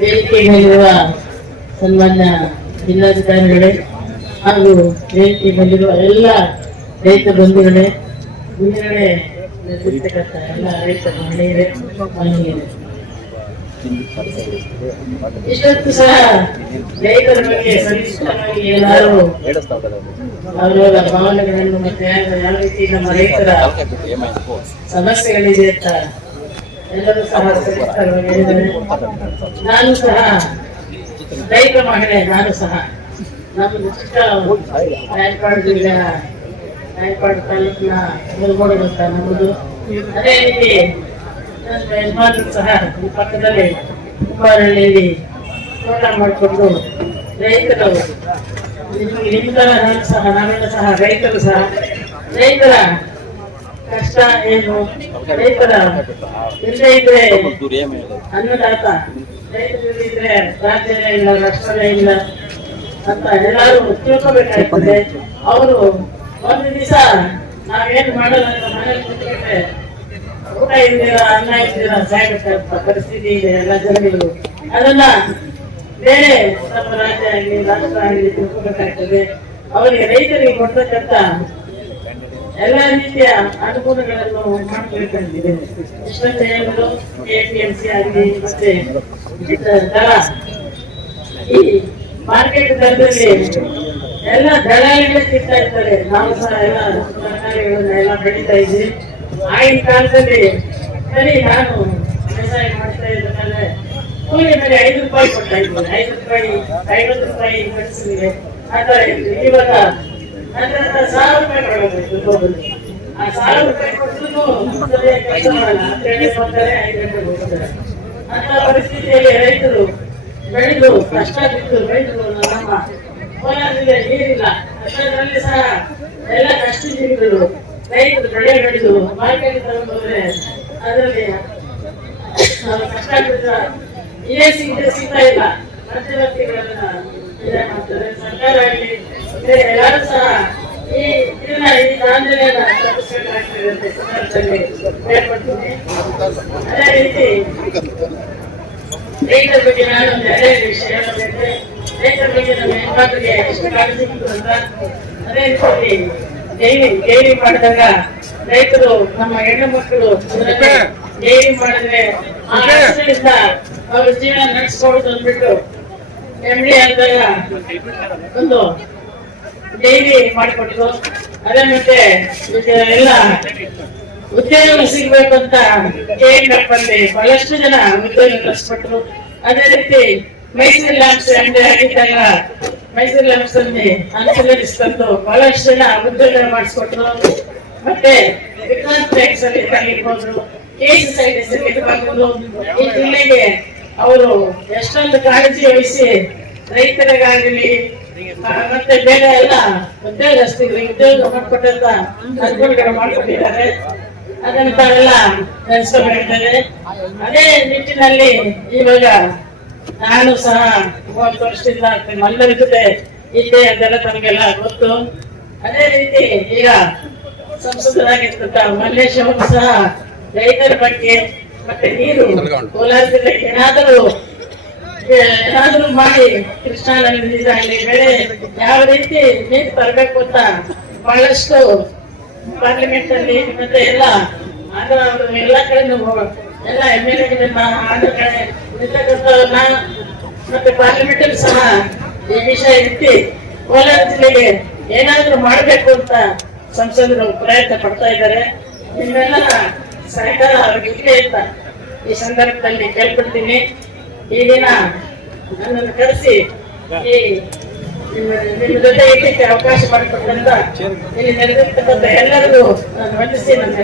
ವೇದಿಕೆ ಮೇಲಿರುವ ಸನ್ಮಾನ್ಯ ಜಿಲ್ಲಾಧಿಕಾರಿಗಳೇ ಹಾಗೂ ವೇದಿಕೆ ಮೇಲಿರುವ ಎಲ್ಲ ರೈತ ಬಂಧುಗಳೇ, ಮುಂದಿನಡೆ ನಿರ್ವಹಿಸತಕ್ಕಂಥ ಎಲ್ಲ ರೈತ ಮಹಿಳೆಯರೇ, ಇಷ್ಟೊತ್ತು ಸಹ ರೈತರ ಬಗ್ಗೆ ಸವಿಸ್ತರವಾಗಿ ಎಲ್ಲರೂ ಅವರವರ ಭಾವನೆಗಳನ್ನು ಮತ್ತೆ ಯಾವ ರೀತಿ ನಮ್ಮ ರೈತರ ಸಮಸ್ಯೆಗಳಿದೆ ಅಂತ ಎಲ್ಲರೂ ಸಹ ಸವಿಸ್ತರವಾಗಿ ಹೇಳಿದ್ದಾರೆ. ನಾನು ಸಹ ರೈತ ಮಹಿಳೆ, ನಾನು ಸಹ ನಮ್ಮದು ಚಿಕ್ಕ ನಾಯಕವಾಡ ತಾಲೂಕಿನ ಮುಲ್ಗೋಡು ಅಂತ ನಮ್ಮದು. ಅದೇ ರೀತಿ ನನ್ನ ಯಜಮಾನರು ಸಹ ಈ ಪಕ್ಕದಲ್ಲಿ ಕುಂಬಾರಹಳ್ಳಿಯಲ್ಲಿ ತೋಟ ಮಾಡಿಕೊಂಡು ರೈತರು ನಿಮ್ಮ ನಾನು ಸಹ ನಾವೆಲ್ಲ ಸಹ ರೈತರು ಸಹ ರೈತರ ಕಷ್ಟ ಏನು, ರೈತರ ಇಲ್ಲದೆ ಇದ್ರೆ ಅನ್ನದಾತ, ರೈತರು ಇದ್ರೆ ರಾಜ್ಯವೇ ಇಲ್ಲ, ರಾಷ್ಟ್ರವೇ ಇಲ್ಲ ಅಂತ ಎಲ್ಲರೂ ತಿಳ್ಕೋಬೇಕಾಗ್ತದೆ. ಅವರು ಒಂದು ದಿವಸ ನಾವೇನು ಮಾಡಲ್ಲ ಅಂತ ಮನೇಲಿ ಕೂತ್ಕೊಂಡ್ರೆ ಊಟ ಇದ್ದೀರಾ, ಅನ್ನ ಇದ್ದೀರಾ, ಸಾಯಬೇಕಾದ ಪರಿಸ್ಥಿತಿ ಇದೆ ಎಲ್ಲ ಜನಗಳು. ಅದನ್ನ ಬೇರೆ ನಮ್ಮ ರಾಜ್ಯ ಆಗಲಿ ರಾಷ್ಟ್ರ ಆಗಲಿ ತಿಳ್ಕೋಬೇಕಾಗ್ತದೆ. ಅವರಿಗೆ ರೈತರಿಗೆ ಕೊಡ್ತಕ್ಕಂಥ ಎಲ್ಲ ರೀತಿಯ ಅನುಕೂಲಗಳನ್ನು ಮಾಡಬೇಕಂತಿದೆ. ಇಷ್ಟೊಂದು ಹೇಳಲು APMC ಆಗಲಿ ಮತ್ತೆ ದಳ, ಈ ಮಾರ್ಕೆಟ್ ದರದಲ್ಲಿ ಎಲ್ಲ ದಳಾಳಿಗಳೇ ಸಿಗ್ತಾ ಇರ್ತಾರೆ. ನಾವು ಸಹ ಎಲ್ಲ ತರಕಾರಿಗಳನ್ನ ಎಲ್ಲ ಬೆಳೀತಾ ಇದ್ವಿ. ಆಗಿನ ಕಾಲದಲ್ಲಿ ಸರಿ ನಾನು ವ್ಯವಸಾಯ ಮಾಡ್ತಾ ಇದ್ದಾನೆ ಕೂಲಿ ಮೇಲೆ 5 ರೂಪಾಯಿ ಕೊಡ್ತಾ ಇದ್ವಿ. 5 ರೂಪಾಯಿ 50 ರೂಪಾಯಿ ಮೆಣಸಿಗೆ ಆ ತರ ಇತ್ತು. ಇವಾಗ ನನ್ನ 1000 ರೂಪಾಯಿ ಕೊಡಬೇಕು. ಆ 1000 ರೂಪಾಯಿ ಕೊಟ್ಟರು ಸರಿಯಾಗಿ ಕೆಲಸ ಮಾಡಲ್ಲ. 2 ಗಂಟೆ ಬರ್ತಾರೆ, 5 ಗಂಟೆಗೆ ಹೋಗ್ತಾರೆ. ಅಂತ ಪರಿಸ್ಥಿತಿಯಲ್ಲಿ ರೈತರು ಬೆಳೆದು ಕಷ್ಟ ಬಿದ್ದು ಬೆಳೆದು ನಮ್ಮ ಕೋಲಾರದಲ್ಲಿ ನೀರಿಲ್ಲ, ಕಷ್ಟದಲ್ಲಿ ಸಹ ಎಲ್ಲ ಕಷ್ಟ ಜೀವಿಗಳು ರೈತರು ಬೆಳೆ ಬೆಳೆದು ಮಾರ್ಕೆಟ್ ತಗೊಂಡು ಹೋದ್ರೆ ಅದರಲ್ಲಿ ಕಷ್ಟ ಬಿದ್ದ ಸಿಗ್ತಾ ಇಲ್ಲ. ಮಧ್ಯವರ್ತಿಗಳನ್ನ ಇದೇ ಮಾಡ್ತಾರೆ. ಸರ್ಕಾರ ಆಗಲಿ ಎಲ್ಲರೂ ಸಹ ಈ ದಾಂಧಲೆಯನ್ನ ತಪ್ಪಿಸಬೇಕಾಗ್ತದೆ ಅಂತ ಸಂದರ್ಭದಲ್ಲಿ ಹೇಳ್ಕೊಡ್ತೀನಿ. ಅದೇ ರೀತಿ ರೈತರ ಬಗ್ಗೆ ನಾನೊಂದು ಎರಡೇ ವಿಷಯ ಹೇಳಬೇಕಂದ್ರೆ, ರೈತರ ಬಗ್ಗೆ ನಮ್ಮ ಹೆಣ್ಮಕ್ಳಿಗೆ ಎಷ್ಟು ಕಾಳಜಿ ಅಂತ. ಅದೇ ರೀತಿ ಡೈರಿ ಮಾಡಿದಾಗ ರೈತರು ನಮ್ಮ ಹೆಣ್ಣು ಮಕ್ಕಳು ಡೈರಿ ಮಾಡಿದ್ರೆ ಆ ವರ್ಷದಿಂದ ಅವ್ರ ಜೀವನ ನಡೆಸ್ಕೊಡುದು ಅಂದ್ಬಿಟ್ಟು MD ಆದಾಗ ಒಂದು ಡೈರಿ ಮಾಡಿಕೊಟ್ರು. ಅದೇ ಮತ್ತೆ ಎಲ್ಲ ಉದ್ಯೋಗ ಸಿಗ್ಬೇಕು ಅಂತ KMFಲ್ಲಿ ಬಹಳಷ್ಟು ಜನ ಉದ್ಯೋಗ ಕಳಿಸ್ಕೊಟ್ರು. ಅದೇ ರೀತಿ ಮೈಸೂರು ಲ್ಯಾಂಪ್ಸ್ ಅಂಗಡಿ ಆಗಿದ್ದಾಗ ಮೈಸೂರು ಲ್ಯಾಂಪ್ಸ್ ಅಲ್ಲಿ ಅನ್ಸಲರಿಸ್ ತಂದು ಬಹಳಷ್ಟು ಜನ ಉದ್ಯೋಗ ಮಾಡಿಸ್ಕೊಟ್ರು. ಮತ್ತೆ ವಿಕ್ರಾಂತ್ ಬ್ಯಾಂಕ್ಸ್ ಅಲ್ಲಿ ಆಗಿರ್ಬೋದು, KSSIDC ಈ ಜಿಲ್ಲೆಗೆ ಅವರು ಎಷ್ಟೊಂದು ಕಾಳಜಿ ವಹಿಸಿ ರೈತರಿಗಾಗಲಿ ಮತ್ತೆ ಬೇರೆ ಎಲ್ಲ ಉದ್ಯೋಗಸ್ಥರಿಗೆ ಉದ್ಯೋಗ ಮಾಡಿಕೊಟ್ಟಂತ ಅನುಕೂಲಗಳು ಮಾಡಿಕೊಟ್ಟಿದ್ದಾರೆ. ಅದನ್ನ ತಾವೆಲ್ಲ ನೆನೆಸ್ಕೊಳ್ತಾರೆ. ಅದೇ ನಿಟ್ಟಿನಲ್ಲಿ ಇವಾಗ ನಾನು ಸಹ 30 ವರ್ಷದಿಂದ ಮಲ್ಲರ ಜೊತೆ ಇದ್ದೆ, ಅದೆಲ್ಲ ತಮಗೆಲ್ಲ ಗೊತ್ತು. ಅದೇ ರೀತಿ ಈಗ ಸಂಸದರಾಗಿರ್ತಕ್ಕ ಮಲ್ಲೇಶ್ ಅವರು ಸಹ ರೈತರ ಬಗ್ಗೆ ಮತ್ತೆ ನೀರು ಕೋಲಾರ ಜಿಲ್ಲೆಗೆ ಏನಾದರೂ ಮಾಡಿ ಕೃಷ್ಣಾ ನದಿಯಲ್ಲಿ ಬೆಳೆ ಯಾವ ರೀತಿ ನೀರು ತರಬೇಕು ಅಂತ ಬಹಳಷ್ಟು ಪಾರ್ಲಿಮೆಂಟ್ ಅಲ್ಲಿ ಮತ್ತೆ ಎಲ್ಲ ಕಡೆ ಎಲ್ಲ MLA ಆಂಧ್ರ ಕಡೆ ಇರ್ತಕ್ಕಂಥವ್ರನ್ನ ಮತ್ತೆ ಪಾರ್ಲಿಮೆಂಟ್ ಅಲ್ಲಿ ಸಹ ಈ ವಿಷಯ ಎತ್ತಿ ಕೋಲಾರ ಜಿಲ್ಲೆಗೆ ಏನಾದ್ರೂ ಮಾಡಬೇಕು ಅಂತ ಸಂಸದರು ಪ್ರಯತ್ನ ಪಡ್ತಾ ಇದ್ದಾರೆ. ನಿಮ್ಮೆಲ್ಲರ ಸಹಕಾರ ಅವ್ರಿಗೆ ಅಂತ ಈ ಸಂದರ್ಭದಲ್ಲಿ ಕೇಳ್ಕೊಳ್ತೀನಿ. ಈ ದಿನ ನನ್ನನ್ನು ಕರೆಸಿ ನಿಮ್ಮ ಜೊತೆ ಇರ್ಲಿಕ್ಕೆ ಅವಕಾಶ ಮಾಡಿಕೊಟ್ಟಂತ ಇಲ್ಲಿ ನೆರೆದಿರ್ತಕ್ಕಂಥ ಎಲ್ಲರಿಗೂ ನಾನು ವಂದಿಸಿ ನನ್ನ